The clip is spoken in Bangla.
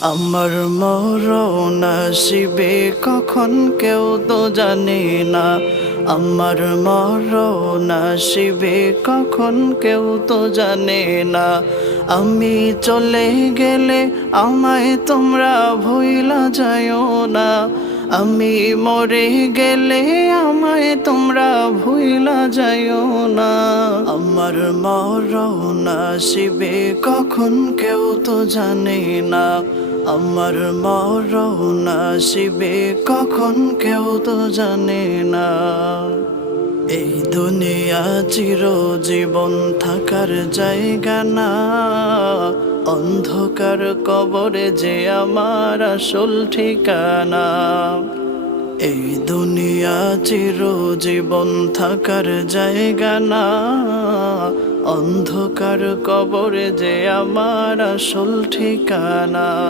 আমার মরণ আসিবে কখন কেউ তো জানে না। আমার মরণ আসিবে কখন কেউ তো জানে না। আমি চলে গেলে আমায় তোমরা ভুইলা যাইও না। আমি মরে গেলে আমায় তোমরা ভুইলা যাইও না। আমার মরণ আসিবে কখন কেউ তো জানে না। আমার মরণ আসিবে কখন কেউ তো জানে না। এই দুনিয়া চিরজীবন থাকার জায়গা না। অন্ধকার কবরে যে আমার আসল ঠিকানা। এই দুনিয়া চিরজীবন থাকার জায়গা না। অন্ধকার কবরে যে আমার আসল ঠিকানা।